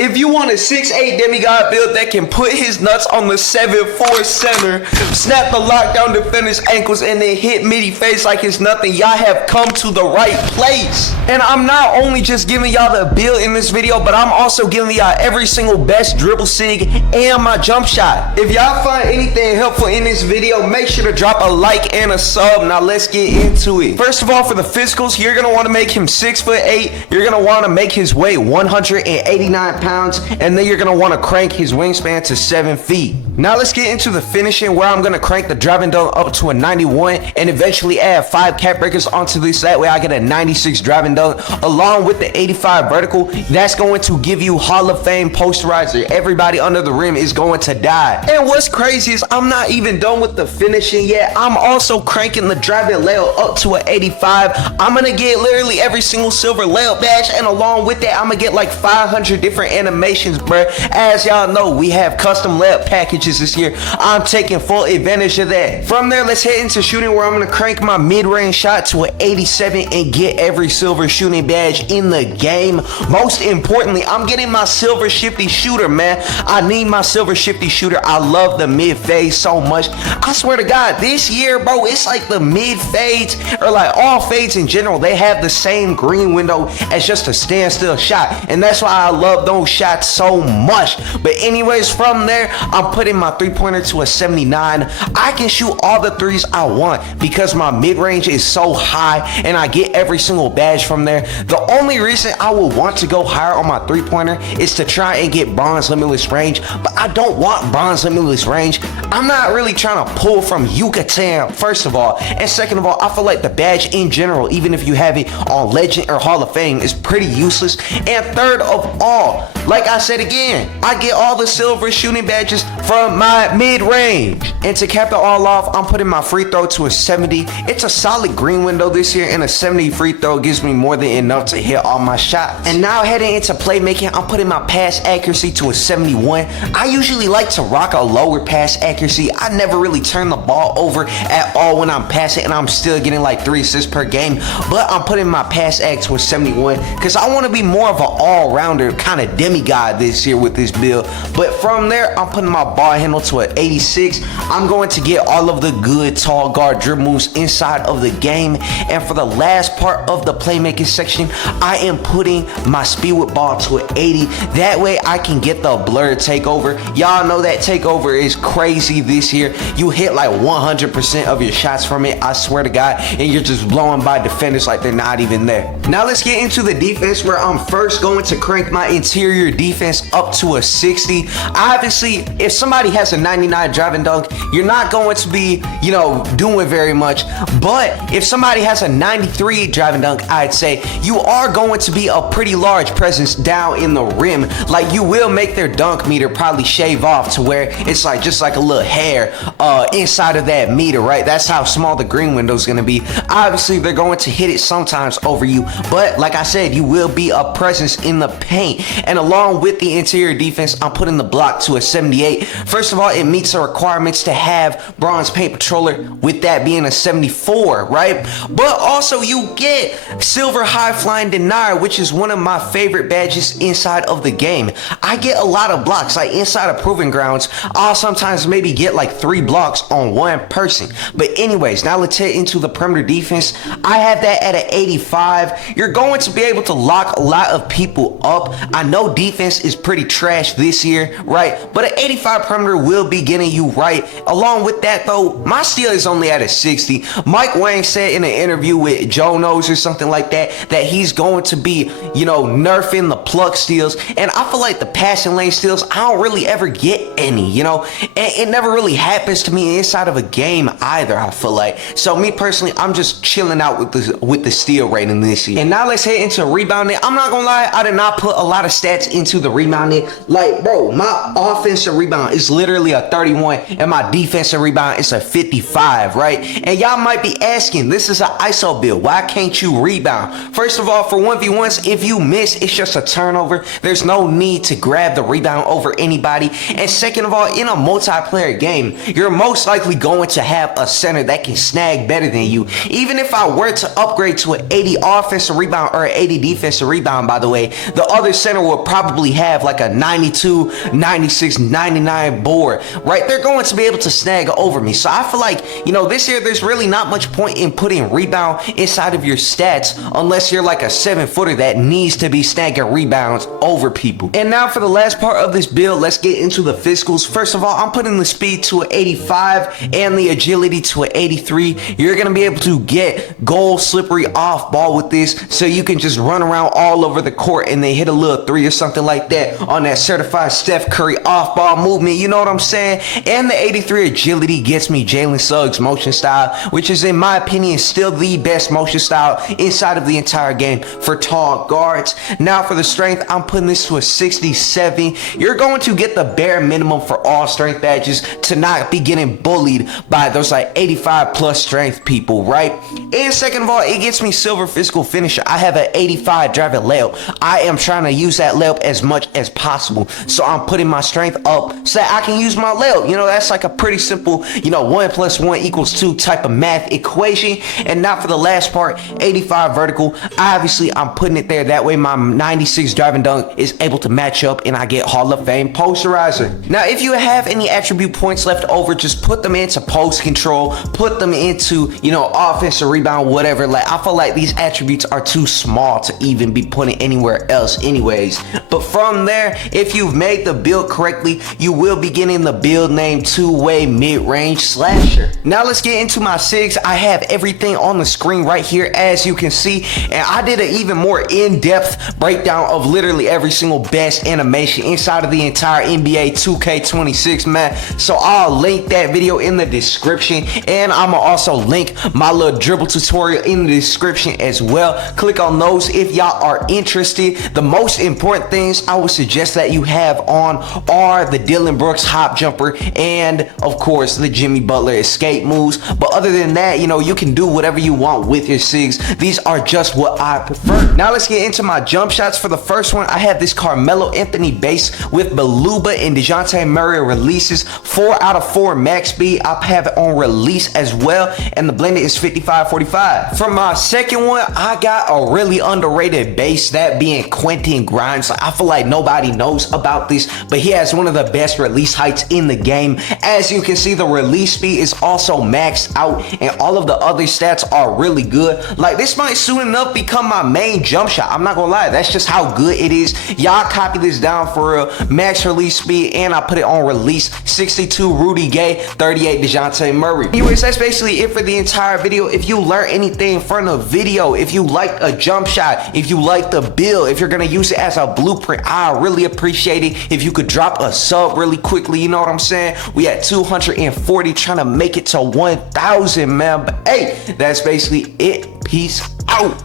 If you want a 6'8 demigod build that can put his nuts on the 7'4 center, snap the lockdown defender's ankles, and then hit midi face like it's nothing, y'all have come to the right place. And I'm not only just giving y'all the build in this video, but I'm also giving y'all every single best dribble sig and my jump shot. If y'all find anything helpful in this video, make sure to drop a like and a sub. Now let's get into it. First of all, for the physicals, you're gonna want to make him 6'8". You're gonna want to make his weight 189 pounds, and then you're gonna want to crank his wingspan to 7 feet. Now let's get into the finishing, where I'm gonna crank the driving dunk up to a 91 and eventually add 5 cap breakers onto this. That way I get a 96 driving dunk along with the 85 vertical. That's going to give you Hall of Fame posterizer. Everybody under the rim is going to die. And what's crazy is I'm not even done with the finishing yet. I'm also cranking the driving layup up to an 85. I'm gonna get literally every single silver layup badge, and along with that I'm gonna get like 500 different animations, bruh. As y'all know, we have custom layup packages this year. I'm taking full advantage of that. From there, let's head into shooting, where I'm gonna crank my mid-range shot to an 87 and get every silver shooting badge in the game. Most importantly, I'm getting my silver shifty shooter, man. I need my silver shifty shooter. I love the mid fade so much. I swear to God, this year, bro, it's like the mid fades, or like all fades in general, they have the same green window as just a standstill shot, and that's why I love those shots so much. But anyways, from there, I'm putting my three-pointer to a 79. I can shoot all the threes I want because my mid-range is so high, and I get every single badge from there. The only reason I would want to go higher on my three-pointer is to try and get bronze limitless range, but I don't want bronze limitless range. I'm not really trying to pull from Yucatan, first of all, and second of all, I feel like the badge in general, even if you have it on Legend or Hall of Fame, is pretty useless. And third of all, like I said again, I get all the silver shooting badges from my mid-range. And to cap it all off, I'm putting my free throw to a 70. It's a solid green window this year, and a 70 free throw gives me more than enough to hit all my shots. And now heading into playmaking, I'm putting my pass accuracy to a 71. I usually like to rock a lower pass accuracy. I never really turn the ball over at all when I'm passing, and I'm still getting like 3 assists per game. But I'm putting my pass act to a 71 because I want to be more of an all-rounder kind of demigod this year with this build. But from there, I'm putting my ball handle to an 86. I'm going to get all of the good tall guard dribble moves inside of the game. And for the last part of the playmaking section, I am putting my speed with ball to an 80. That way I can get the blur takeover. Y'all know that takeover is crazy this year. You hit like 100% of your shots from it, I swear to God, and you're just blowing by defenders like they're not even there. Now let's get into the defense, where I'm first going to crank my interior defense up to a 60. Obviously, if somebody has a 99 driving dunk, you're not going to be, you know, doing very much. But if somebody has a 93 driving dunk, I'd say you are going to be a pretty large presence down in the rim. Like, you will make their dunk meter probably shave off to where it's like just like a little hair inside of that meter, right? That's how small the green window is going to be. Obviously, they're going to hit it sometimes over you, but like I said, you will be a presence in the paint. And along with the interior defense, I'm putting the block to a 78. First of all, it meets the requirements to have bronze paint patroller, with that being a 74, right? But also you get silver high flying denier, which is one of my favorite badges inside of the game. I get a lot of blocks, like inside of proving grounds, I'll sometimes maybe get like 3 blocks on one person. But anyways, now let's head into the perimeter defense. I have that at an 85. You're going to be able to lock a lot of people up. I know defense is pretty trash this year, right? But an 85 perimeter will be getting you right. Along with that though, my steal is only at a 60. Mike Wang said in an interview with Joe Knows or something like that, that he's going to be, you know, nerfing the pluck steals. And I feel like the passing lane steals, I don't really ever get any, you know, and it never really happens to me inside of a game either, I feel like. So me personally, I'm just chilling out with the steal rating this year. And now let's head into rebounding. I'm not gonna lie, I did not put a lot of stats into the rebounding. Like, bro, my offensive rebound is literally a 31 and my defensive rebound is a 55, right? And y'all might be asking, this is an ISO build, why can't you rebound? First of all, for 1v1s, if you miss, it's just a turnover. There's no need to grab the rebound over anybody. And second of all, in a multiplayer game, you're most likely going to have have a center that can snag better than you. Even if I were to upgrade to an 80 offensive rebound or an 80 defensive rebound, by the way, the other center will probably have like a 92, 96, 99 board, right? They're going to be able to snag over me. So I feel like, you know, this year there's really not much point in putting rebound inside of your stats unless you're like a 7-footer that needs to be snagging rebounds over people. And now for the last part of this build, let's get into the physicals. First of all, I'm putting the speed to an 85 and the agility to an 83. You're going to be able to get goal slippery off ball with this, so you can just run around all over the court and then hit a little three or something like that on that certified Steph Curry off ball movement, you know what I'm saying? And the 83 agility gets me Jalen Suggs motion style, which is in my opinion still the best motion style inside of the entire game for tall guards. Now for the strength, I'm putting this to a 67. You're going to get the bare minimum for all strength badges to not be getting bullied by those like 85 plus strength people, right? And second of all, it gets me silver physical finisher. I have an 85 driving layup. I am trying to use that layup as much as possible, so I'm putting my strength up so that I can use my layup. You know, that's like a pretty simple, you know, 1 + 1 = 2 type of math equation. And now for the last part, 85 vertical. Obviously I'm putting it there, that way my 96 driving dunk is able to match up and I get Hall of Fame posterizer. Now if you have any attribute points left over, just put them into post control, put them into, you know, offensive rebound, whatever. Like, I feel like these attributes are too small to even be putting anywhere else anyways. But from there, if you've made the build correctly, you will be getting the build name two-way mid-range slasher. Now let's get into my sigs. I have everything on the screen right here, as you can see, and I did an even more in-depth breakdown of literally every single best animation inside of the entire NBA 2K26, man. So I'll link that video in the description, and I'm gonna also link my little dribble tutorial in the description as well. Click on those if y'all are interested. The most important things I would suggest that you have on are the Dylan Brooks hop jumper and of course the Jimmy Butler escape moves. But other than that, you know, you can do whatever you want with your sigs. These are just what I prefer. Now let's get into my jump shots. For the first one, I have this Carmelo Anthony base with Beluba and DeJounte Murray releases. 4 out of 4 max speed. I have it on release as well, and the blended is 55-45. For my second one, I got a really underrated base, that being Quentin Grimes. I feel like nobody knows about this, but he has one of the best release heights in the game. As you can see, the release speed is also maxed out, and all of the other stats are really good. Like, this might soon enough become my main jump shot. I'm not gonna lie, that's just how good it is. Y'all copy this down for real. Max release speed, and I put it on release. 62 Rudy Gay, 38 DeJounte Murray. Anyways, that's basically it for the entire video. If you learned anything from the video, if you like a jump shot, if you like the build, if you're gonna use it as a blueprint, I really appreciate it if you could drop a sub really quickly, you know what I'm saying? We at 240, trying to make it to 1,000, man. But hey, that's basically it. Peace out.